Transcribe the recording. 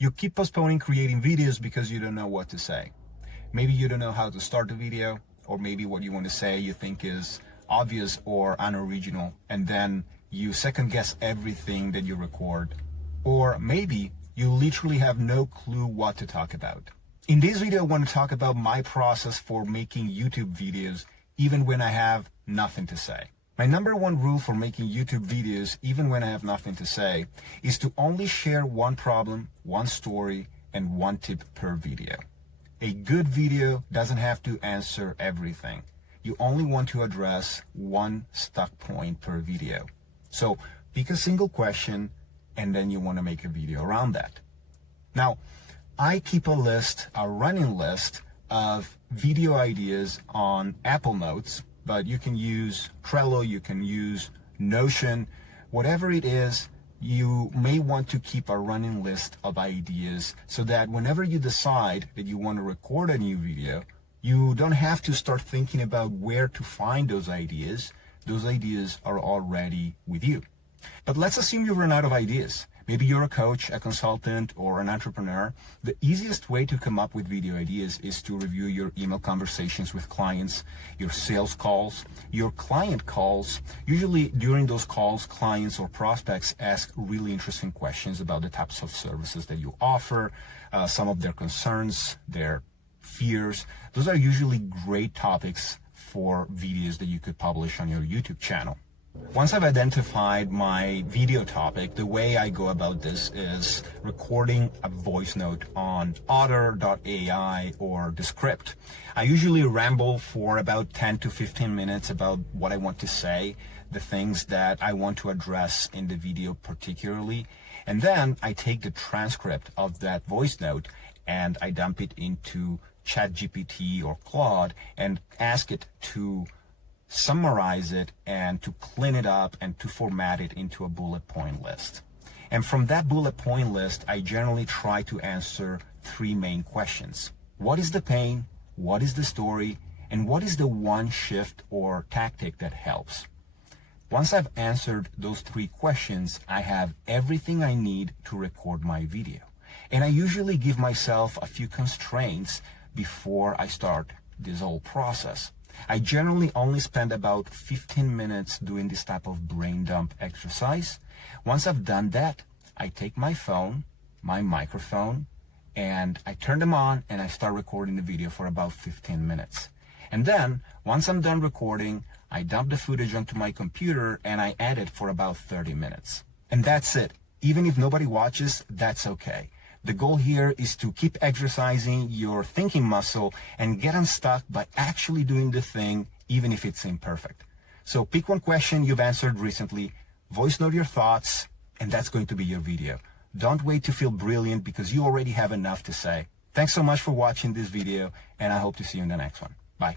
You keep postponing creating videos because you don't know what to say. Maybe you don't know how to start the video, or maybe what you want to say you think is obvious or unoriginal, and then you second guess everything that you record. Or maybe you literally have no clue what to talk about. In this video, I want to talk about my process for making YouTube videos even when I have nothing to say. My number one rule for making YouTube videos, even when I have nothing to say, is to only share one problem, one story, and one tip per video. A good video doesn't have to answer everything. You only want to address one stuck point per video. So pick a single question, and then you want to make a video around that. Now, I keep a running list of video ideas on Apple Notes, but you can use Trello, you can use Notion, whatever it is. You may want to keep a running list of ideas so that whenever you decide that you want to record a new video, you don't have to start thinking about where to find those ideas. Those ideas are already with you. But let's assume you run out of ideas. Maybe you're a coach, a consultant, or an entrepreneur. The easiest way to come up with video ideas is to review your email conversations with clients, your sales calls, your client calls. Usually during those calls, clients or prospects ask really interesting questions about the types of services that you offer, some of their concerns, their fears. Those are usually great topics for videos that you could publish on your YouTube channel. Once I've identified my video topic, the way I go about this is recording a voice note on Otter.ai or Descript. I usually ramble for about 10 to 15 minutes about what I want to say, the things that I want to address in the video particularly, and then I take the transcript of that voice note and I dump it into ChatGPT or Claude and ask it to summarize it and to clean it up and to format it into a bullet point list. And from that bullet point list, I generally try to answer three main questions. What is the pain? What is the story? And what is the one shift or tactic that helps? Once I've answered those three questions, I have everything I need to record my video. And I usually give myself a few constraints before I start this whole process. I generally only spend about 15 minutes doing this type of brain dump exercise. Once I've done that, I take my phone, my microphone, and I turn them on and I start recording the video for about 15 minutes. And then, once I'm done recording, I dump the footage onto my computer and I edit for about 30 minutes. And that's it. Even if nobody watches, that's okay. The goal here is to keep exercising your thinking muscle and get unstuck by actually doing the thing, even if it's imperfect. So pick one question you've answered recently, voice note your thoughts, and that's going to be your video. Don't wait to feel brilliant because you already have enough to say. Thanks so much for watching this video, and I hope to see you in the next one. Bye.